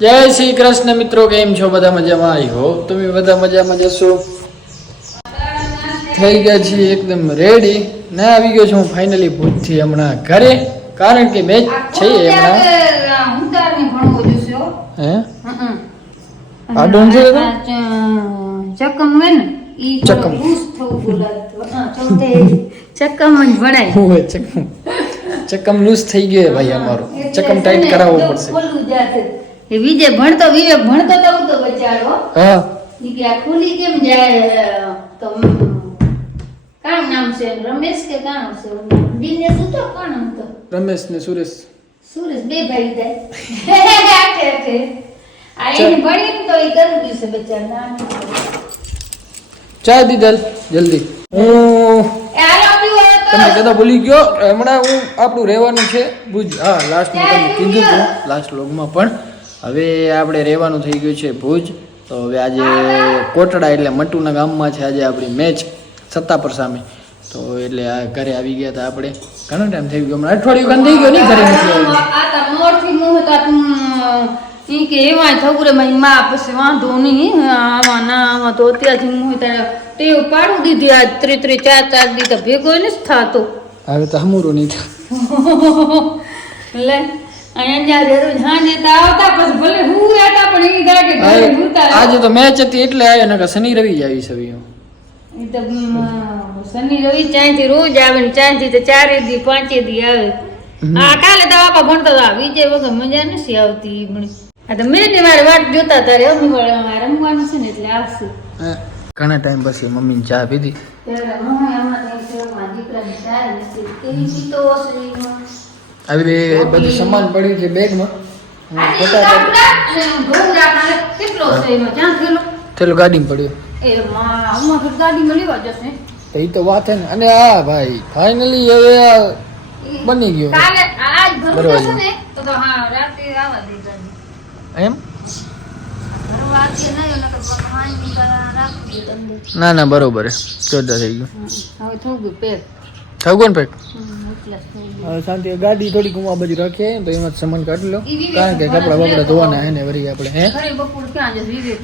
જય શ્રી કૃષ્ણ મિત્રો કેમ છો? બધા મજામાં? આઈ હો તમે બધા મજામાં જશો થઈ ગયા છીએ એકદમ રેડી ને આવી ગયો છું ફાઇનલી ભૂતથી હમણાં ઘરે. કારણ કે મેચ છે હમણાં. હે? આ ડોન છે ચકમ હોય ને. હા, તે ચક્કમ જ ઓય, ચકમ. ચક્કમ લૂઝ થઈ ગયો ભાઈ અમારો. ચકમ ચક્કમ ટાઈટ કરાવવો પડશે. વિજય ભણતો વિવેક ભણતો તો હું તો બચાડો હા. ઈ ખુલી કેમ જાય તો કામ નામ છે? રમેશ કે કામ છે? દિનેશ હતો કોણ હતો? રમેશ ને સુરેશ. સુરેશ બે ભાઈ થાય. આઠે આઠે આ એને ભણી તો એ કરી દીધું છે બચારા ચા દીધલ જલ્દી. હું એ હાલો પીવો તો. તમને કદા ભૂલી ગયો હમણાં હું આપણું રહેવાનું છે ભુજ. હા લાસ્ટમાં તમને કીધું હતું લાસ્ટ લોગમાં પણ. હવે આપણે રહેવાનું થઈ ગયું છે ભુજ. તો હવે આજે કોટડા એટલે મટુના ગામમાં છે આજે આપણી મેચ સત્તાપર સામે. તો એટલે આ ઘરે આવી ગયા હતા આપણે. ઘણો ટાઈમ થઈ ગયો. હમણાં અઠવાડિયું થઈ ગયો નહીં ઘરે નથી આવ્યું. આ તો મોરથી મું હતા ઈ કે એમાં થવું રે મારી માં પછી વાંધો નહીં આવા ના આવા તો અત્યારથી મું તારે ટેવ પાડું દીધી આ ત્રી ત્રી ચાર ચાર દી તો ભેગો નથી થતો. હવે તો હમુરો નહીં થાય. એટલે અહીંયા રોજ હાંજે તો આવતા પછી ભલે હું રહેતા પણ ઈ ગાડે ઘરે હવે હુતા આજે તો મેચ હતી એટલે આવ્યો નકર શનિ રવિ જ આવી સવી તો શનિ રવિ ચાંયથી રોજ આવે ને ચાંયથી તો ચારે દી પાંચે દી આવે. આ કાલે તો બાપા ભણતો હતા વિજય વગર મજા નથી આવતી આ તો મેં ને મારે વાટ જોતા તારે રમવા રમવાનું છે ને એટલે આવશે. ઘણા ટાઈમ પછી મમ્મીને ચા પીધી. આવી બધું સામાન પડ્યું છે બેગમાં થેલું ગાડીમાં પડ્યું. એ તો વાત છે ને. અને આ ભાઈ ફાઇનલી હવે બની ગયો. ગાડી એમ. ના ના, બરોબર ચોદા થઈ ગયું. હવે પેક થયું ભાઈ શાંતિ. ગાડી થોડીક હું આ બાજુ રાખીએ તો એમાં જ સામાન કાઢી લો કારણ કે કપડા બપડા ધોવાના હે ને વરી આપણે હે? બપોર ક્યાં જશે? વિવેક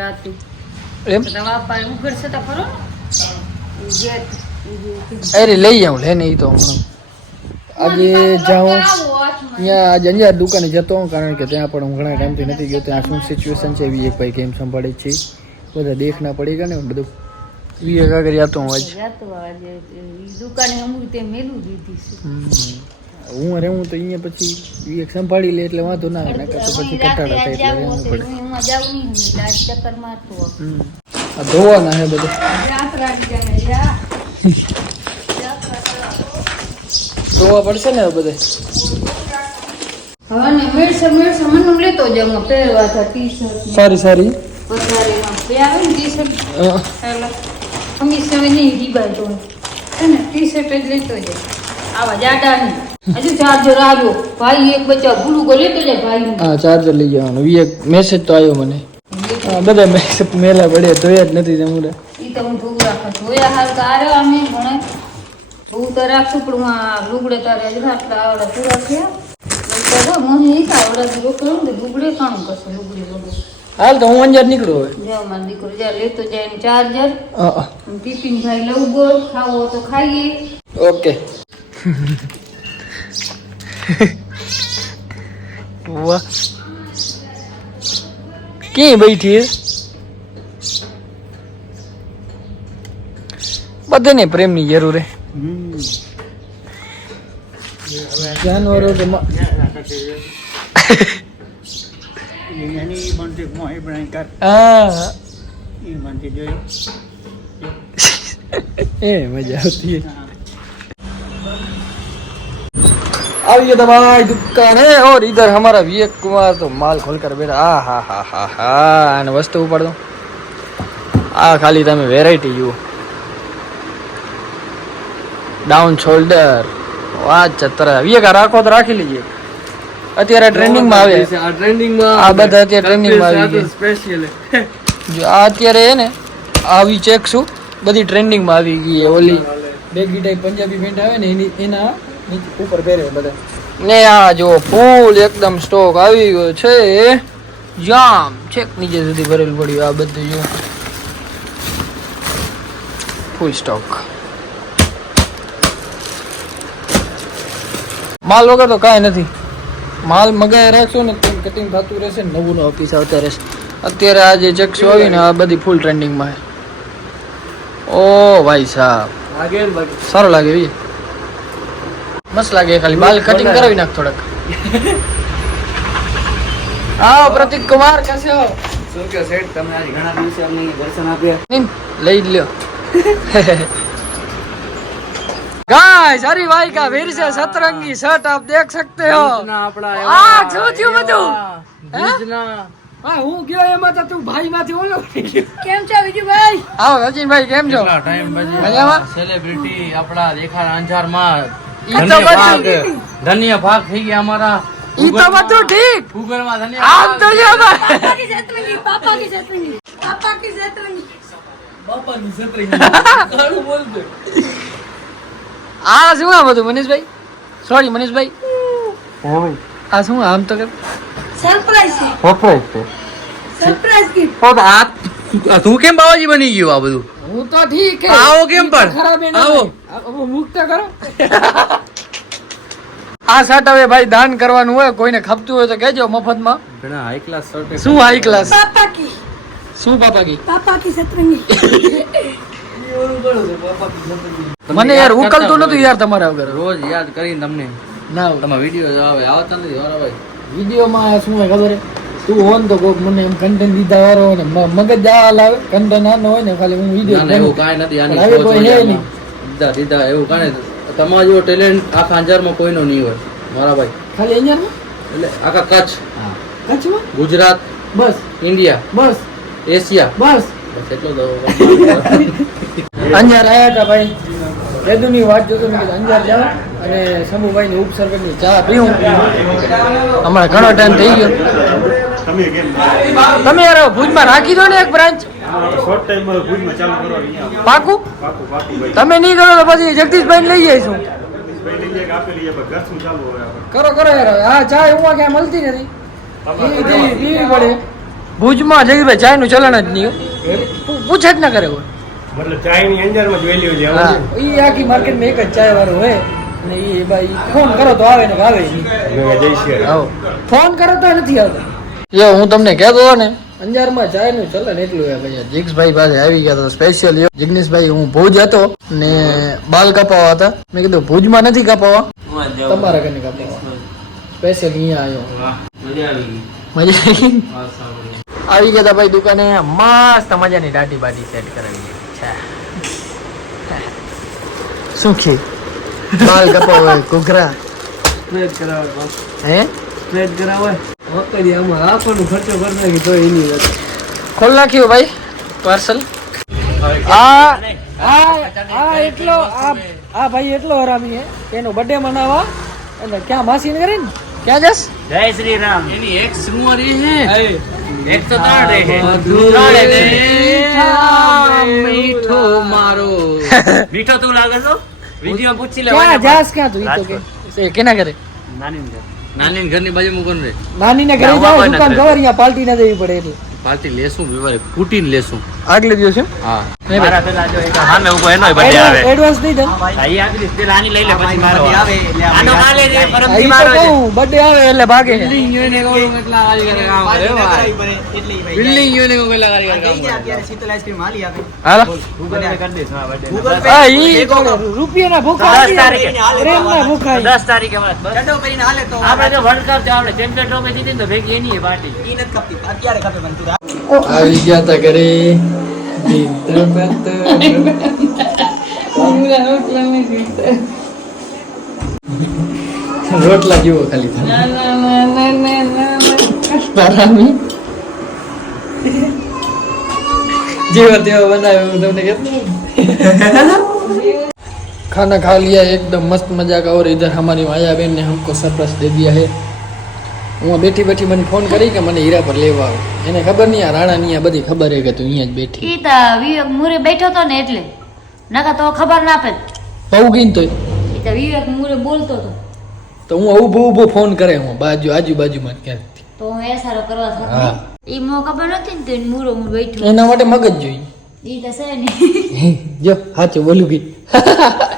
રાતે. એમ? તો ખરો. અરે લઈ આવું લે ને એ તો આજે જાઉં. અહીંયા આજે અંજાર દુકાને જતો હું કારણ કે ત્યાં પણ હું ઘણા ટાઈમથી નથી ગયો. ત્યાં શું સિચ્યુએશન છે એવી એક ભાઈ કેમ સંભાળે છે. બધા દેખના પડી ગયા ને બધું. વિવેક આગળ જતો હું આજ જાતો આજે દુકાને અમુક તે મેલું દીધી છે. હમ. હું તો અહીંયા પછી વિવેક સંભાળી લે એટલે વાંધો ના આવે તો પછી કટાડો થાય એટલે રહેવું પડે હું જાવ નહીં હું એટલે આજ ચક્કર મારતો. આ ધોવાના હે બધું. યાત્રા જાય યા. ધોવા પડશે ને બધે? હવે ને મેળસે મેળસે મને લેતો જાઉં પહેરવા હતા ટી શર્ટ સારી સારી. પથારીમાં. બે આવે ને ટી શર્ટ અ, એટલે ખમીસ હવે નહીં રીબાય તો છે ને ટી શર્ટ જ લેતો જાય. આવા જાડા નહીં હજુ ચાર્જર આવ્યો. ભાઈ એક બચ્ચા ભૂલું ગો લેતો જાય ભાઈ હા ચાર્જર લઈ જવાનું. એક મેસેજ તો આવ્યો મને. બધા મેસેજ મેલા પડ્યા ધોયા જ નથી જમુડા ઈ તો હું ભૂગ રાખું જોયા હાલ તો આરે અમે ભણે. બહુ તો રાખું પણ હું આ લુગડે તારે હજુ આટલા આવડે પૂરા થયા. મને જો એક આવડે લુગડે કાણું કરશે લુગડી લુગડે હાલ તો હું અંજાર નીકળું હવે. જાઓ મારો દીકરો જ્યાં લેતો જાય ને ચાર્જર અ, અ. ટિફિન ભાઈ લઉં ગોળ ખાવો તો ખાઈએ. ઓકે. વાહ. ક્યાં બેઠી બધાને પ્રેમની જરૂર હે. જાનવરો તો મ- એની બનતી મોહી બનાવી કર હા એ બનતી જોઈ એ મજા આવતી है આવી गया दवाई दुकान है और इधर हमारा विवेक कुमार तो माल खोल कर बैठा आ હા હા હા હા અને વસ્તુ ઉપાડ દો આ ખાલી તમે વેરાયટી જુઓ ડાઉન શોલ્ડર વાહ ચતર વિવેક આ રાખો તો રાખી લીજીએ અત્યારે ટ્રેન્ડિંગમાં આવે. આ ટ્રેન્ડિંગમાં આ બધા અત્યારે ટ્રેન્ડિંગમાં આવી ગયા. સ્પેશિયલ જો આ અત્યારે હે ને આવી ચેક શું? બધી ટ્રેન્ડિંગમાં આવી ગઈ છે ઓલી બેગી ટાઈપ પંજાબી પેન્ટ આવે ને એની એના ઉપર પહેરે બધા. ને આ જો ફૂલ એકદમ સ્ટોક આવી ગયો છે. જામ છેક નીચે સુધી ભરેલું પડ્યું આ બધું જો. ફૂલ સ્ટોક માલ વગર તો કાંઈ નથી. માલ મગાય રાખશો ને તેમ કટિંગ થતું રહેશે ને નવું નવું પીસ આવતા રહેશે. અત્યારે આ જે ચેક્સો આવી ને આ બધી ફૂલ ટ્રેન્ડિંગમાં છે. ઓ ભાઈ સાહેબ સારો લાગે ભાઈ મસ્ત લાગે ખાલી. બાલ કટિંગ કરાવી નાખ થોડાક. આવો પ્રતિક કુમાર કેસે હો? શું કે સેઠ તમે આજ ઘણા દિવસે અમને દર્શન આપ્યા? લઈ લ્યો. गाइस हरी भाई का वीर से सतरंगी शर्ट आप देख सकते हो આપણા આ શું થયું બધું ભુજના હા હું ગયો એમાં તો તું ભાઈ માંથી ઓલો કેમ છો વિજુભાઈ આવો સચિનભાઈ કેમ છો કેટલા ટાઈમ પછી મજામાં? સેલિબ્રિટી આપણા દેખાડ અંજારમાં ઈ તો ધન્ય બધું- ભાગ ધન્ય ભાગ થઈ ગયા અમારા ઈ તો બધું ઠીક ગૂગલમાં ધન્ય આમ તો ભાગ. જો ભાઈ. પાપા की शतरंगी पापा की शतरंगी पापा की शतरंगी આ શું આ બધું મનીષભાઈ? સોરી મનીષભાઈ. આ શું આમ તો કે સરપ્રાઈઝ સરપ્રાઈઝ છે. તું કેમ બાવાજી બની ગયો આ બધું? હું તો ઠીક હે આવો કેમ પણ? આવો. આવો મુક્ત કરો. આ શર્ટ હવે ભાઈ દાન કરવાનું હોય કોઈને ખપતું હોય તો કહેજો મફતમાં. ઘણા શું હાઈ ક્લાસ પાપા કી શું પાપા કી પાપા કી સતરંગી મને યાર ઉકલતું નતું યાર તમારા વગર. રોજ યાદ કરીને તમને. ના તમે વીડિયો આવે આવતા નથી ભાઈ વિડીયોમાં શું હોય ખબર? તું હોન તો કોક મને એમ કન્ટેન્ટ દીધા વાળો ને મગજ આ લાવે કન્ટેન્ટ આનો હોય ને ખાલી હું વીડિયો ના એવું કાંઈ નથી આની કોઈ હે આમાં. દીધા દીધા એવું કાંઈ તમારો જેવો ટેલેન્ટ આખા અંજારમાં કોઈનો નહીં હોય મારા ભાઈ. ખાલી અહીંયા એટલે આખા કચ્છ. કચ્છમાં? ગુજરાત. બસ. ઇન્ડિયા. બસ. એશિયા. બસ. બસ એટલો તો. અંજાર આવ્યા હતા ભાઈ. કેદુની વાત જોતો મેં કીધું અંજાર જાઓ અને શંભુભાઈની ઉપસર્ગની ચા પીવું. હમણાં ઘણો ટાઈમ થઈ ગયો. તમે યાર ભુજમાં રાખી દો ને એક બ્રાન્ચ પાકું? તમે નહીં કરો તો પછી જગદીશભાઈ લઈ જઈશું. હોય કરો કરો યાર હા ચા એવું ક્યાં મળતી નથી. પીવી- પડે ભુજમાં જગદીશભાઈ ચાયનું ચલણ જ નહીં પૂછે જ ના કરે કોઈ. મતલબ ચાયની અંજારમાં જ વેલ્યુ છે હા. એ આખી માર્કેટમાં એક જ ચાય વાળો હોય. અને એ ભાઈ ફોન કરો તો આવે ને આવે નહીં જય શ્રી આવો. ફોન કરો તો નથી આવતો. જો હું તમને કહેતો હતો ને અંજારમાં ચાયનું ચલણ એટલું હે ભાઈ જીગ્સભાઈ પાસે આવી ગયા તો સ્પેશિયલ જિગ્નેશભાઈ હું ભુજ હતો ને બાલ કપાવા હતા. મેં કીધું ભુજમાં નથી કપાવા? તમારા ઘરે કપાવા. સ્પેશિયલ અહીંયા આવ્યો. મજા આવી મજા આવી આવી ગયા તા ભાઈ દુકાને. મસ્ત મજાની દાઢી બાટી સેટ કરાવી. શું ખી બાલ કપાવા ઘૂઘરા સ્ટ્રેટ કરાવે હે? સ્ટ્રેટ કરાવે? વખતે આમાં આપણનો ખર્ચો કરી નાખી તો એની વાત ખોલ નાખ્યો ભાઈ પાર્સલ આ આ આ એટલો આ આ ભાઈ એટલો હરામી હે. એનો બર્થડે મનાવા. અને ક્યાં માસીને કરે ને? ક્યાં જસ જય શ્રી રામ. એની એક સુમારી હે. એક તો તાડે હે. છે. મીઠો મીઠો તું લાગે છો? વીડિયો પૂછી લે ક્યાં જાસ ક્યાં તું? ઈ તો કે કેના કરે નાની ને નાની ઘરની બાજુ મુકન રે નાની ને ઘરે જાવ દુકાન. ખબર અહીંયા પાલટી ના દેવી પડે એટલે. પાર્ટી લેશું વ્યવહારે કૂટીને લેશું. આગલે દિવસ છે હા. મારા પેલા જો એક સામે ઊભો એનોય birthday આવે. એડવાન્સ દઈ દે. હા, ઈ આપી દઈશ. પેલા આની લઈ લે પછી મારો આવે. આનો કાલે છે આ પરમદી ઈ તો મારો છે. કહું બર્થડે આવે એટલે ભાગે છે. બિલ્ડિંગ જોઈને કહું કેટલા કારીગર કામ કરે હો ભાઈ. બિલ્ડિંગ જોઈને કહું કેટલા કારીગર કામ કરે હાલો Google Pay કરી દઈશ, હા, birthday માં. હા ઈ તો રૂપિયાના ભૂખા દસ નથી. તારીખે. પ્રેમના ભૂખા ઈ. દસ તારીખે બસ, બસ. આપણે જો વર્લ્ડ કપ જો આપણે ચેમ્પિયન ટ્રોફી જીતી ને તો ભેગી એની પાર્ટી આવી ગયા તા ઘરે રોટલા જુઓ ખાલી હરામી જેવો તેવો બનાવ્યો હું તમને कहता खाना खा लिया एकदम मस्त मजा का और इधर हमारी माया बहन ने हमको सरप्राइज दे दिया है હું બેઠી બેઠી મને ફોન કરી કે મને હીરા પર લેવા આવો. એને ખબર નહીં આ રાણા ની આ બધી ખબર હે કે તું અહીંયા જ બેઠી. ઈ તો વિવેક મુરે બેઠો તો ને એટલે. નકા તો ખબર ના પડે. બહુ ગઈ ને તોય ઈ તો વિવેક મુરે બોલતો તો તો હું ઊભો ઊભો ફોન કરે હું બાજુ આજુબાજુમાં ક્યાંક તો હું એ સારો કરવા હા. ઈ મો ખબર નથી ને તો મુરો મૂરો બેઠો. એના માટે મગજ જોઈ. ઈ તો છે ને. જો સાચું બોલું ગઈ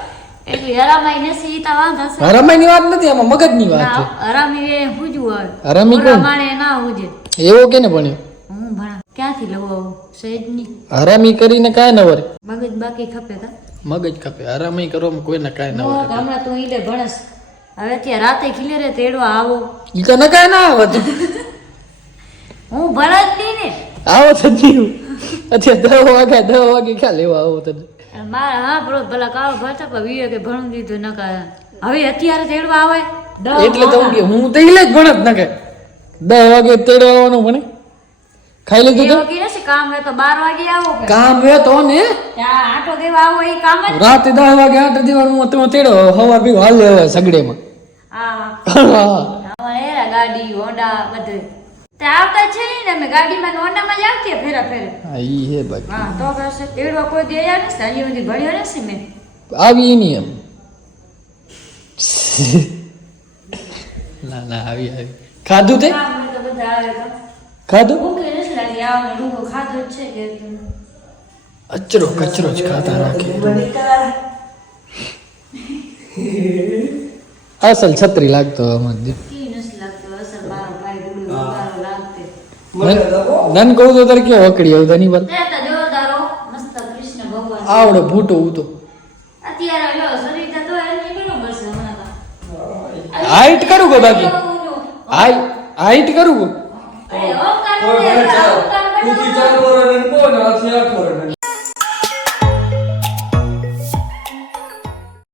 એટલી હરામાઈ નથી તો વાંધો છે. હરામાઈની વાત નથી આમાં મગજની વાત છે. હરામી એ હુજવું આવે હરામી કોણ? ઓલા ના હુજે. એવો કેને ભણ્યો? હું ભણા ક્યાંથી લઉં સહેજની હરામી કરીને કાંઈ ન વરે. મગજ બાકી ખપે કા મગજ ખપે. હરામી કરો કોઈને કાંઈ ન વરે. હમણાં તું ઈડે ભણસ. હવે ત્યાં રાતે ખીલે રે તેડવા આવો. ઈ તો ન કાય ના આવતું હું ભણ જ નહીં ને. આવો તો જીવ. અત્યારે દસ વાગે દસ વાગે ક્યાં લેવા આવો તને? મારા હા બરો ભલા કાવ ભરતા પણ વીએ કે ભણું દીધું ન કા હવે અત્યારે તેડવા આવે એટલે તો હું કે હું તો ઇલે જ ભણત ન કે દસ વાગે તેડવા આવવાનું મને? ખાઈ લીધું તો? નથી કામ હે તો બાર વાગે આવો કામ હે તો ને? ત્યાં આટો દેવા આવો એ કામ જ. રાતે દસ વાગે આઠ દેવાનું તમે તેડો હવા બી હાલે હવે સગડેમાં. હા. હા. હેરા ગાડી હોન્ડા બધે. આવતા છે ને અમે ગાડીમાં ને હોન્ડામાં જ ફેરા ફેરે. હા, ઈ હે બાકી. હા તો કશે તેડવા કોઈ દે યાર ને હજી સુધી ભણ્યો નથી મેં આવી એમ. ના ના આવી આવી. ખાધું તે? કામ હોય તો બધા આવે તો. ખાધું? ખાધો જ છે કે અચરો કચરો જ ખાતા રાખે. અસલ છત્રી લાગતો અમાર નન કહું. તો તારે કેવો વકડી આવ્યો ધની બોલ તે તો જોરદારો મસ્ત કૃષ્ણ ભગવાન. આવડે ભૂટો ઉતો. હાઈટ કરું કો બાકી. હાઈ હાઈટ કરું કે